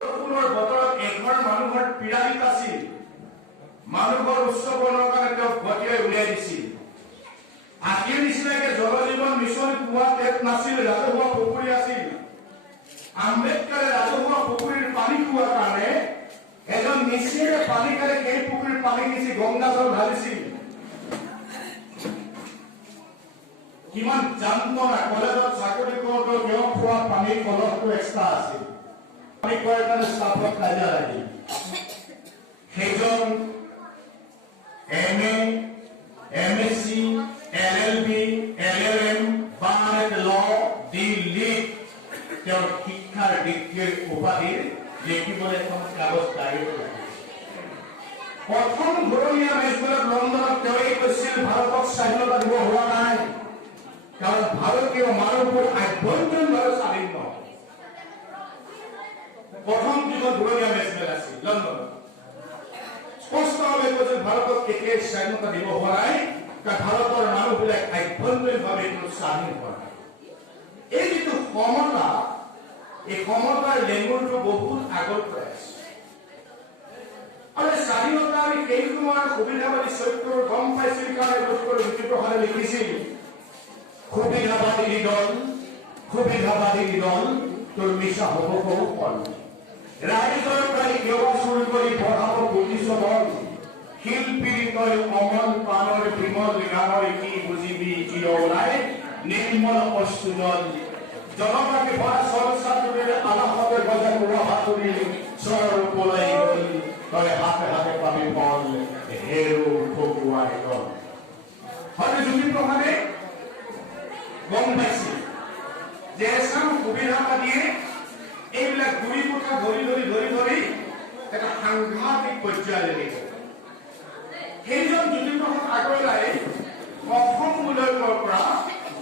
বতৰত এঘৰ মানুহৰ পীড়াবিত আছিল, মানুহৰ উৎসৱৰ কাৰণে তেওঁক গতিয়াই উলিয়াই দিছিল। আজিৰ নিচিনাকে জল জীৱন মিছন কুঁৱা টেপ নাছিল, ৰাজহুৱা পুখুৰী আছিল। আম্বেদকাৰে ৰাজহুৱা পুখুৰীৰ পানী খোৱাৰ কাৰণে এজন মিচিৰে পানী খালে সেই পুখুৰীৰ পানী নিচি গংগা জল ঢালিছিল। কিমান যন্ত্ৰণা, কলেজত চাকৰি কৰোঁতে তেওঁ খোৱা পানীৰ কলহটো এক্সট্ৰা আছিল। পানী খোৱাৰ কাৰণে ষ্টাফত কাজিয়া লাগিল। সেইজন MA, MSc, LLB, LLM, Barnet Law, D.Litt তেওঁৰ শিক্ষাৰ ডিগ্ৰীৰ উপাধিৰ লিখিবলৈ এখন কাগজ দাখিল কৰিছিল। প্ৰথম ঘূৰণীয়া মেজমেলত লণ্ডনত তেওঁই কৈছিল ভাৰতক স্বাধীনতা দিব হোৱা নাই, কাৰণ ভাৰতীয় মানুহবোৰ আভ্যন্তৰীণভাৱে স্বাধীন নহয়। প্ৰথম যিখন ঘূৰণীয়া মেজমেল আছিল লণ্ডনত স্পষ্টভাৱে কৈছিল ভাৰতক কেতিয়াই স্বাধীনতা দিব হোৱা নাই, কাৰণ ভাৰতৰ মানুহবিলাক আভ্যন্তৰীণভাৱে কোনো স্বাধীন হোৱা নাই। এই যিটো সমতা, এই সমতাৰ লেঙুৰটো বহুত আগৰ পৰা আছে। আৰু স্বাধীনতা আমি সেই সময়ৰ সুবিধাবাদী চৰিত্ৰ গম পাইছিল কাৰণে জ্যোতিপ্ৰসাদে লিখিছিল, সুবিধাবাদী দল তোৰ মিছা হব কব ফল। ৰাইজৰ প্ৰায় সেৱা চুৰি কৰি পঢ়াব বুজিছ বল, শিল্পীৰ তই অমল পানৰ বিমল গানৰ কি বুজিবি কি ওলাই নিৰ্মল অস্তুজল। জনতাকে ভরা সরসাতুরের আলাপতে গজা কোয়া হাতুরি সর পলাই গল, তবে হাতে হাতে পাবি ফল হেরো ঠকুয়ার দল। হয়তো জ্যোতিপ্ৰসাদে গম পাইছিল যে এচাম সুবিধাবাদীয়ে এইবিলাক গুৰি কথা ধৰি এটা সাংঘাতিক পৰ্যায়লৈ নিব। সেইজন জ্যোতিপ্ৰসাদ আগৰৱালাই অসম মূলকৰ পৰা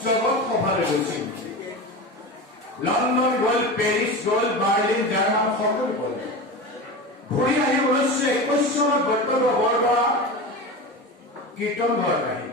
জগত সভালৈ গৈছিল। লণ্ডন গ'ল, পেৰিছ গ'ল, বাৰ্লিন, জাৰ্মান সকলো গ'ল। ঘূৰি আহি 1921 চনত বৰ্তমান বৰদোৱা কীৰ্তন ঘৰত আহিল।